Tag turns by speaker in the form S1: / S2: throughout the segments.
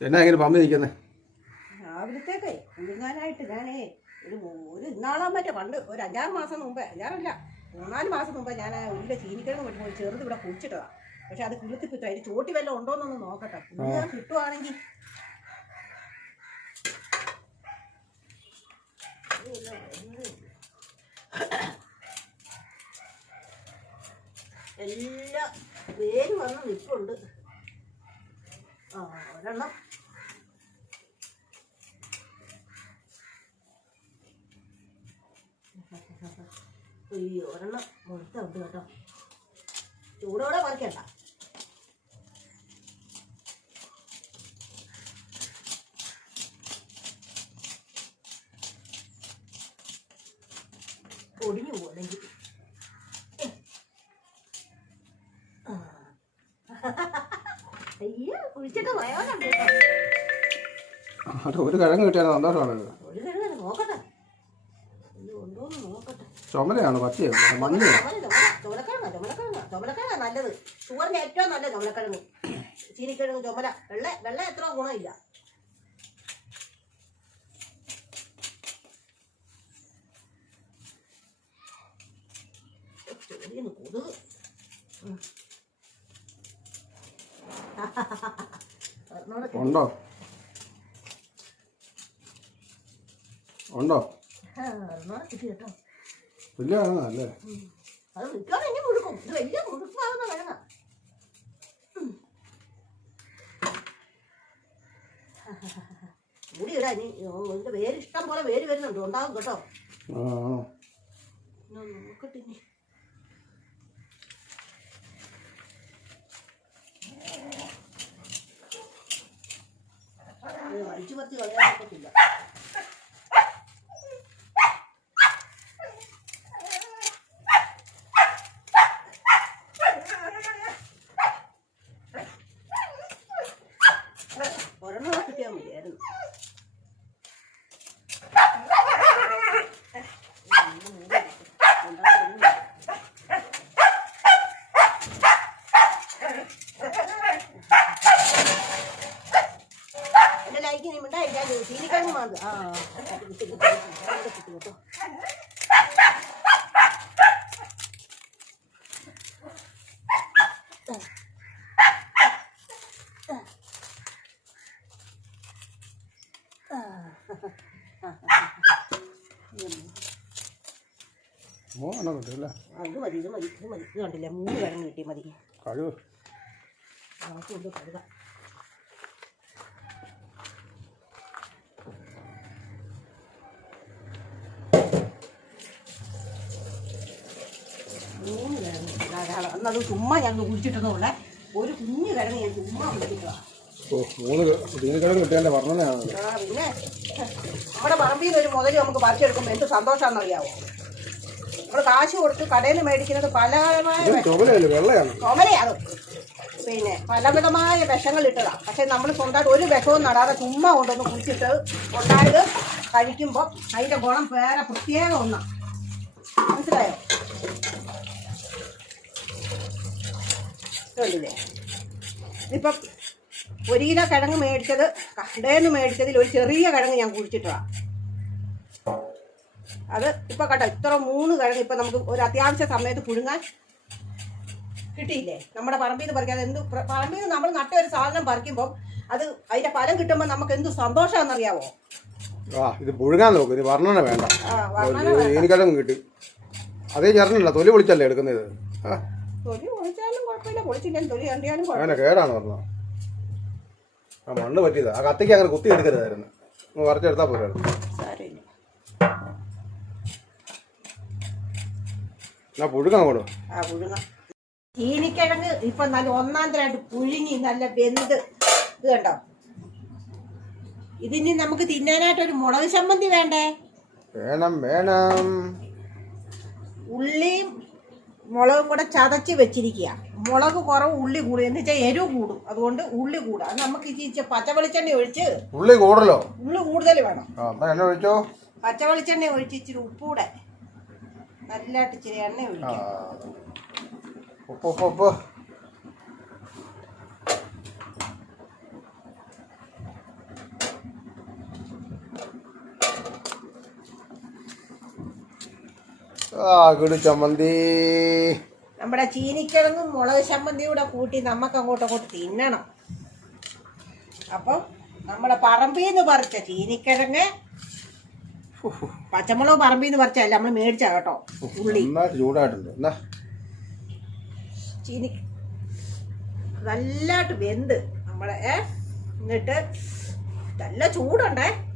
S1: എന്നാ ഇങ്ങനെ പമ്പി നിൽക്കുന്നത്
S2: രാവിലത്തേക്കേ കുഴുങ്ങാനായിട്ട് ഞാനേ ഒരു ഒരു ഇന്നാളാൻ പറ്റ പണ്ട് ഒരു അഞ്ചാറ് മാസം മുമ്പേ അഞ്ചാറല്ല മൂന്നാൽ മാസം മുമ്പേ ഞാൻ ഉള്ളിലെ ചീനിക്കിഴങ്ങ് കൊണ്ടുപോയി ചെറുത് ഇവിടെ കുഴിച്ചിട്ടതാ. പക്ഷെ അത് കിളുത്തിപ്പിച്ചു അതിന് ചോട്ടി വല്ലതും ഉണ്ടോന്നൊന്ന് നോക്കട്ടെ. കുഞ്ഞാൻ കിട്ടുവാണെങ്കിൽ എല്ലാം വേര് വന്ന് നിൽപ്പുണ്ട് ആ ഒരെണ്ണം അയ്യോ ഒരെണ്ണം മുഴുത്തുണ്ട് കേട്ടോ. ചൂടോടെ പറിക്കണ്ട. ഒടിഞ്ഞു പോകുന്നെങ്കിൽ അയ്യോ കുഴിച്ചിട്ട്
S1: അത് ഒരു കിഴങ്ങ് കിട്ടിയാൽ സന്തോഷമാണ്
S2: ഒരു കിഴങ്ങ് നോക്കട്ടെ.
S1: ചുമലയാണ്? പച്ചയാണ് മഞ്ഞ
S2: ചുമലക്കിഴങ്ങ ചുമലക്കിഴങ്ങ. ചുമലക്കിഴങ്ങ നല്ലത്. ഷുഗറിന് ഏറ്റവും നല്ല ചുമലക്കിഴങ്ങ്. ചീനിക്കിഴങ്ങ് ചുമല. വെള്ള വെള്ള എത്ര ഗുണമില്ല. കൊതുക്.
S1: ഉണ്ടോ? ഉണ്ടോ? വലിയ അല്ലേ
S2: അത് വിൽക്കാൻ ഇനി മുഴുക്കും ഇത് വലിയ മുഴുക്കാവുന്ന മുടി ഇടാ ഇനി. ഇതിന്റെ വേര് ഇഷ്ടം പോലെ വേര് വരുന്നുണ്ട്. ഉണ്ടാവും കേട്ടോ. നോക്കട്ടെ ഇനി. ഇത് വലിച്ചു കളയാൻ പറ്റില്ല ഒരെണ്ണം കിട്ടിയാൽ മതിയായിരുന്നു എന്റെ ലൈക്ക് നീ മിണ്ടായിരിക്കാൻ ചീനിക്കിഴങ്ങ് മാന്ത് ആ കിട്ടി, കിട്ടി, കിട്ടി. അവിടെ കിട്ടി കേട്ടോ
S1: മൂന്നെണ്ണം കിട്ടിയല്ലേ?
S2: ആ, മതി ഇത് മതി ഇത് മതി. ഇത് കണ്ടില്ല? മൂന്ന് കിഴങ്ങ് കിട്ടി മതി.
S1: കഴിവ്.
S2: നമുക്ക് കഴുകാം മൂന്ന് കിഴങ്ങ് ധാരാളം ചുമ്മാ ഞാൻ കുഴിച്ചിട്ടെന്നുള്ള ഒരു കുഞ്ഞു കിഴങ്ങ് ഞാൻ ചുമ്മാ കുഴിച്ചിട്ടാ
S1: ഓ മൂന്ന് ചീനിക്കിഴങ്ങ് കിട്ടിയതിന്റെ വർണനയാണ്
S2: ആ പിന്നെ നമ്മുടെ പറമ്പിൽ നിന്ന് ഒരു മുതൽ നമുക്ക് പറിച്ചെടുക്കുമ്പോൾ എന്ത് സന്തോഷമാണെന്നറിയാവോ നമ്മൾ കാശ് കൊടുത്ത് കടയിൽ നിന്ന് മേടിക്കുന്നത്
S1: ഇത് വെള്ളയാണ്.
S2: ചുമലയാണ് പിന്നെ പലവിധമായ വിഷങ്ങൾ ഇട്ടതാ. പക്ഷെ നമ്മൾ സ്വന്തമായിട്ട് ഒരു വിഷവും നടാതെ ചുമ്മാ കൊണ്ടൊന്ന് കുടിച്ചിട്ട് ഉണ്ടായത് കഴിക്കുമ്പോൾ അതിന്റെ ഗുണം വേറെ പ്രത്യേക ഒന്നാ. മനസ്സിലായോ? കണ്ടില്ലേ? ഇതിപ്പം ഒരു കിലോ കിഴങ്ങ് മേടിച്ചത് കണ്ടേന്ന് മേടിച്ചതിൽ ഒരു ചെറിയ കിഴങ്ങ് ഞാൻ കുഴിച്ചിട്ടാ അത് ഇപ്പൊ കേട്ടോ ഇത്ര മൂന്ന് കിഴങ്ങ് ഇപ്പൊ നമുക്ക് ഒരു അത്യാവശ്യ സമയത്ത് പുഴുങ്ങാൻ കിട്ടിയില്ലേ? നമ്മുടെ പറമ്പിൽ നിന്ന് പറിക്കാതെ എന്ത് പറമ്പിൽ നിന്ന് നമ്മൾ നട്ട ഒരു സാധനം പറിക്കുമ്പോൾ അത് അതിന്റെ ഫലം കിട്ടുമ്പോൾ നമുക്ക് എന്ത് സന്തോഷമാണെന്നറിയാവോ?
S1: ആ ഇത് പുഴുങ്ങാൻ നോക്കും ഇത് വർണന വേണ്ട. ചീനിക്കിഴങ്ങ് കിട്ടി. അതേ ചേർന്നില്ല തൊലി പൊളിച്ചല്ലേ എടുക്കുന്നത്?
S2: തൊലി പൊളിച്ചാലും കുഴപ്പമില്ല പൊളിച്ചില്ലെങ്കിലും തൊലി കണ്ടിയാലും കുഴപ്പമില്ല.
S1: അങ്ങനെ കേടാണ് പറഞ്ഞത് ആ മണ്ണ് പറ്റിയതാ. ആ കത്തിക്ക് അങ്ങനെ കുത്തി എടുക്കരുതായിരുന്നു. വരച്ചെടുത്താൽ പോരായിരുന്നു
S2: സാരമില്ല.
S1: എന്നാ പുഴുങ്ങാൻ കൊടു
S2: ആ പുഴുങ്ങ. ചീനിക്കിഴങ്ങ് ഇപ്പൊ നല്ല ഒന്നാം തരമായിട്ട് പുഴുങ്ങി നല്ല വെന്ത്. ഇത് കണ്ടോ? ഇതിന് നമുക്ക് തിന്നാനായിട്ട് ഒരു മുളക് ചമ്മന്തി വേണ്ടേ?
S1: വേണം വേണം.
S2: ഉള്ളിയും മുളകും കൂടെ ചതച്ച് വെച്ചിരിക്കുക. മുളക് കുറവ് ഉള്ളി കൂടും. എന്ന് വെച്ചാൽ എരിവ് കൂടും. അതുകൊണ്ട് ഉള്ളി കൂടും. അത് നമുക്ക് ഇച്ചിരി പച്ച വെളിച്ചെണ്ണ ഒഴിച്ച്
S1: ഉള്ളി കൂടലോ
S2: ഉള്ളി കൂടുതൽ വേണം.
S1: ഒഴിച്ചോ
S2: പച്ച വെളിച്ചെണ്ണ ഒഴിച്ച്? ഇച്ചിരി ഉപ്പൂടെ നല്ലതായിട്ട് ഇച്ചിരി എണ്ണ ഒഴിക്കും.
S1: ഉപ്പ് ഉപ്പ് ഉപ്പ്. ചമ്മന്തി.
S2: നമ്മുടെ ചീനിക്കിഴങ്ങും മുളക് ചമ്മന്തി കൂടെ കൂട്ടി നമുക്ക് അങ്ങോട്ടും അങ്ങോട്ട് തിന്നണം. അപ്പം നമ്മുടെ പറമ്പിൽ നിന്ന് പറിച്ച ചീനിക്കിഴങ്ങ് പച്ചമുളക് പറമ്പിൽ നിന്ന് പറിച്ചല്ല നമ്മൾ മേടിച്ച കേട്ടോ ഉള്ളി.
S1: ചൂടായിട്ടുണ്ട്. എന്നാ.
S2: ചീനി നല്ലതായിട്ട് വെന്ത്. നമ്മളെ ഏ എന്നിട്ട് നല്ല ചൂടുണ്ടേ.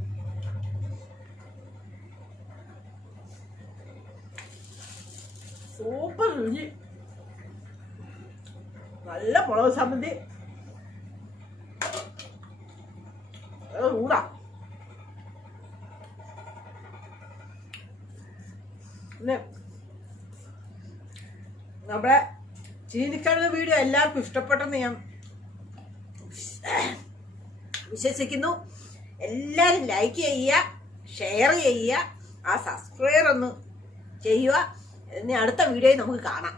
S2: സൂപ്പർ രുചി. നല്ല മുളക് ചമ്മന്തി. ഊടാ പിന്നെ നമ്മുടെ ചീനിക്കടന്ന് വീഡിയോ എല്ലാവർക്കും ഇഷ്ടപ്പെട്ടെന്ന് ഞാൻ വിശ്വസിക്കുന്നു. എല്ലാവരും ലൈക്ക് ചെയ്യുക ഷെയർ ചെയ്യുക ആ സബ്സ്ക്രൈബർ ഒന്ന് ചെയ്യുക. ഇനി അടുത്ത വീഡിയോയിൽ നമുക്ക് കാണാം.